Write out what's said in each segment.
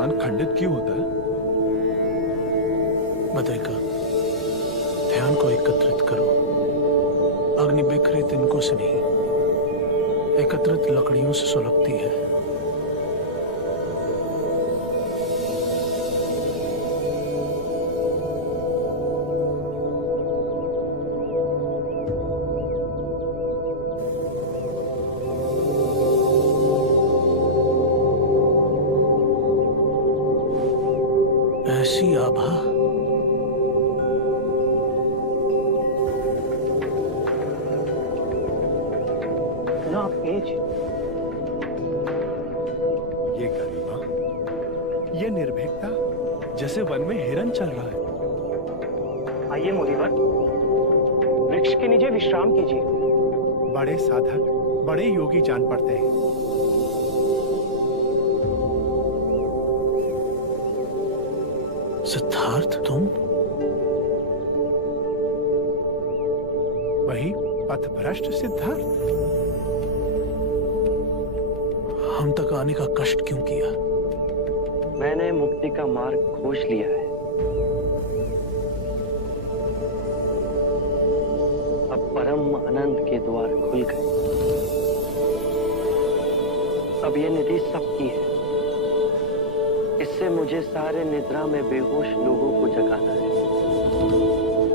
ध्यान खंडित क्यों होता है? बद्रिका, ध्यान को एकत्रित करो। अग्नि बिखरे तिनकों से नहीं, एकत्रित लकड़ियों से सुलगती है। ऐसी आभा ना पेज। ये गरिमा, ये निर्भीकता, जैसे वन में हिरन चल रहा है। आइए मुनिवर, वृक्ष के नीचे विश्राम कीजिए। बड़े साधक, बड़े योगी जान पड़ते हैं। सिद्धार्थ, तुम? वही पथभ्रष्ट सिद्धार्थ। हम तक आने का कष्ट क्यों किया? मैंने मुक्ति का मार्ग खोज लिया है। अब परम आनंद के द्वार खुल गए। अब ये निधि सबकी है। इससे मुझे सारे निद्रा में बेहोश लोगों को जगाना है,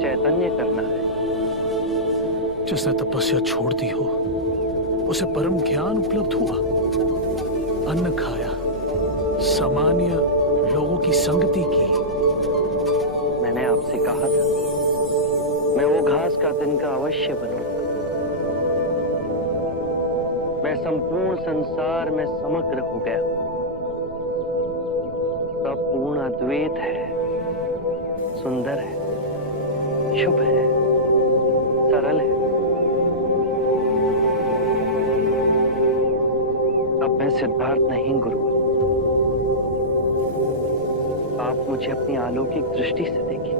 चैतन्य करना है। जिसने तपस्या छोड़ दी हो, उसे परम ज्ञान उपलब्ध हुआ। अन्न खाया, सामान्य लोगों की संगति की। मैंने आपसे कहा था, मैं वो घास का तिनका अवश्य बनूंगा। मैं संपूर्ण संसार में समग्र हो गया हूं। सब पूर्ण अद्वैत है, सुंदर है, शुभ है, सरल है। अब मैं सिद्धार्थ नहीं गुरु। आप मुझे अपनी अलौकिक दृष्टि से देखिए।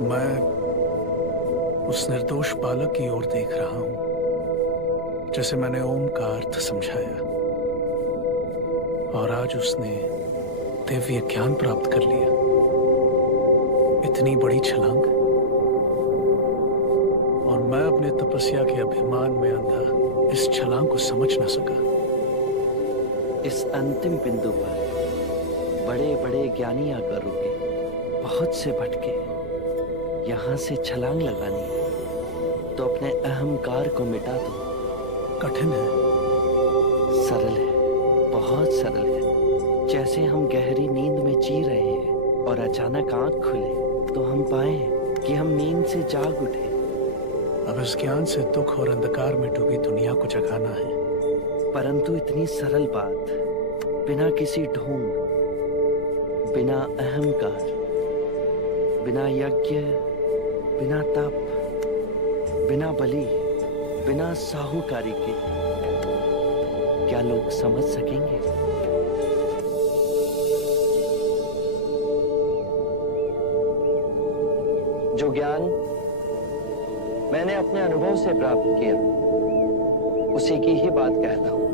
मैं उस निर्दोष बालक की ओर देख रहा हूं, जैसे मैंने ओम का अर्थ समझाया, और आज उसने दिव्य ज्ञान प्राप्त कर लिया। इतनी बड़ी छलांग, और मैं अपने तपस्या के अभिमान में अंधा इस छलांग को समझ न सका। इस अंतिम बिंदु पर बड़े बड़े ज्ञानी आकर रुके, बहुत से भटके। यहां से छलांग लगानी है तो अपने अहंकार को मिटा दो। कठिन है, सरल है, बहुत सरल है। जैसे हम गहरी नींद में जी रहे हैं और अचानक आंख खुले तो हम पाए कि हम नींद से जाग उठे। अब इस ज्ञान से दुख और अंधकार में डूबी दुनिया को जगाना है। परंतु इतनी सरल बात, बिना किसी ढोंग, बिना अहंकार, बिना यज्ञ, बिना तप, बिना बलि, बिना साहूकारी के, क्या लोग समझ सकेंगे? जो ज्ञान मैंने अपने अनुभव से प्राप्त किया, उसी की ही बात कहता हूं।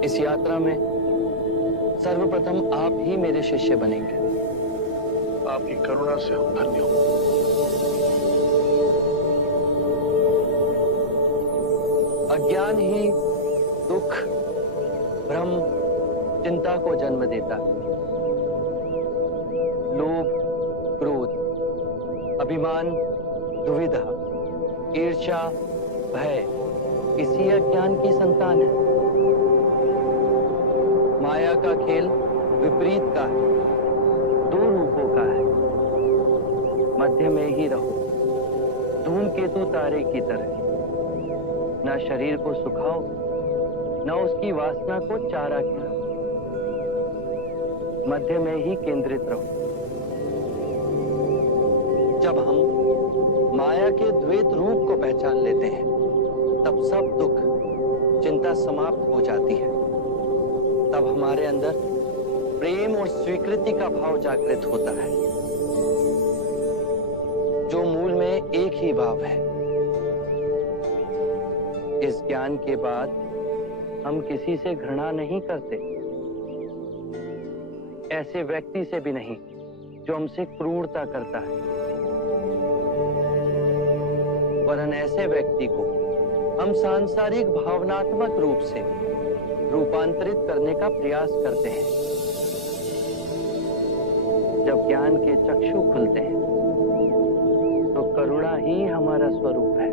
इस यात्रा में सर्वप्रथम आप ही मेरे शिष्य बनेंगे। आपकी करुणा से हम धन्य हो। अज्ञान ही दुख, भ्रम, चिंता को जन्म देता है। लोभ, क्रोध, अभिमान, दुविधा, ईर्ष्या, भय इसी अज्ञान की संतान है। माया का खेल विपरीत का है, दो रूपों का है। मध्य में ही रहो, धूमकेतु तारे की तरह। ना शरीर को सुखाओ, ना उसकी वासना को चारा खिलाओ। मध्य में ही केंद्रित रहो। जब हम माया के द्वैत रूप को पहचान लेते हैं, तब सब दुख, चिंता समाप्त हो जाती है। तब हमारे अंदर प्रेम और स्वीकृति का भाव जागृत होता है, जो मूल में एक ही भाव है। इस ज्ञान के बाद हम किसी से घृणा नहीं करते, ऐसे व्यक्ति से भी नहीं जो हमसे क्रूरता करता है, वरन ऐसे व्यक्ति को हम सांसारिक भावनात्मक रूप से रूपांतरित करने का प्रयास करते हैं। जब ज्ञान के चक्षु खुलते हैं, तो करुणा ही हमारा स्वरूप है।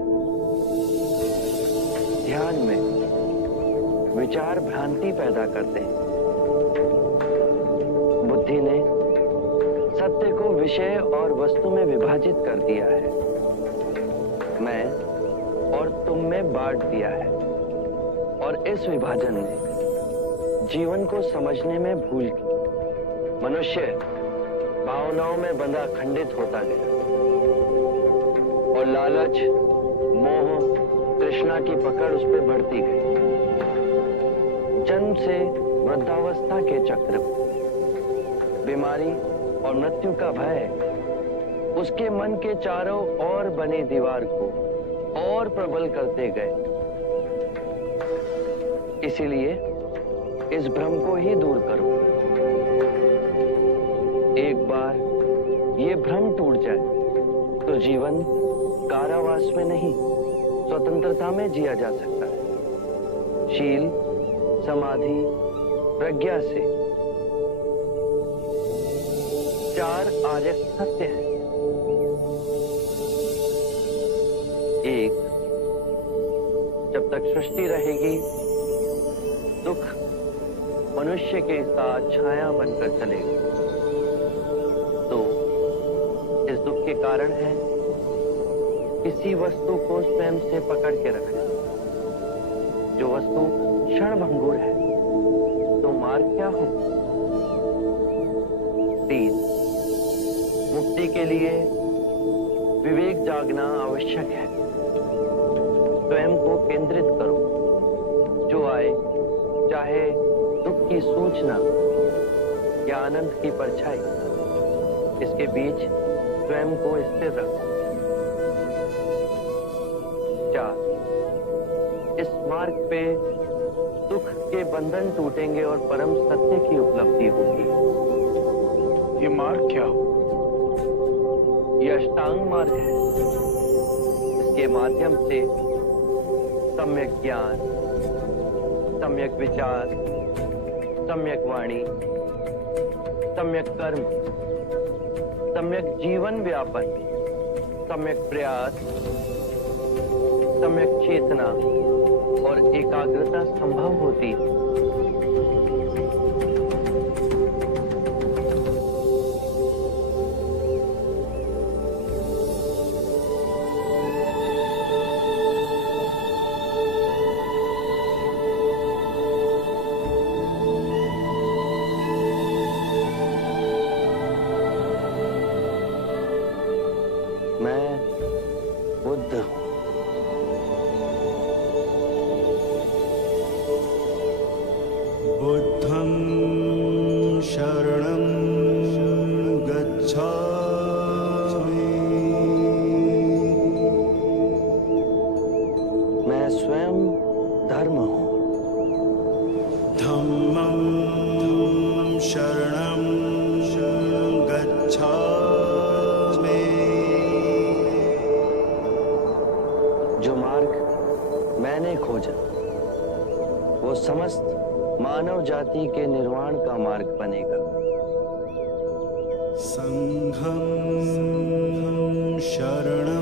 ध्यान में विचार भ्रांति पैदा करते हैं। बुद्धि ने सत्य को विषय और वस्तु में विभाजित कर दिया है, मैं और तुम में बांट दिया है, और इस विभाजन ने जीवन को समझने में भूल की मनुष्य भावनाओं में बंधा खंडित होता गया, और लालच, मोह, तृष्णा की पकड़ उस पर बढ़ती गई। जन्म से वृद्धावस्था के चक्र को, बीमारी और मृत्यु का भय उसके मन के चारों ओर बनी दीवार को और प्रबल करते गए। इसीलिए इस भ्रम को ही दूर करो। एक बार ये भ्रम टूट जाए तो जीवन कारावास में नहीं, स्वतंत्रता में जिया जा सकता है। शील, समाधि, प्रज्ञा से चार आर्य सत्य है। एक, जब तक सृष्टि रहेगी, दुख मनुष्य के साथ छाया बनकर चलेगा। दो, इस दुख के कारण है किसी वस्तु को स्वयं से पकड़ के रखना। जो वस्तु क्षणभंगुर है, तो मार्ग क्या हो? तीन, मुक्ति के लिए विवेक जागना आवश्यक है। स्वयं को केंद्रित करो। जो आए, चाहे दुख की सूचना या आनंद की परछाई, इसके बीच स्वयं को स्थिर रखो। चार, इस मार्ग पे दुख के बंधन टूटेंगे और परम सत्य की उपलब्धि होगी। ये मार्ग क्या हो? ये अष्टांग मार्ग है। इसके माध्यम से सम्यक ज्ञान, सम्यक विचार, सम्यक वाणी, सम्यक कर्म, सम्यक जीवन व्यापन, सम्यक प्रयास, सम्यक चेतना और एकाग्रता संभव होती है। मैं बुद्ध हूं। बुद्धं शरणं गच्छामि। मैं स्वयं धर्म हूं। धम्मं वो समस्त मानव जाति के निर्वाण का मार्ग बनेगा। संघं शरणं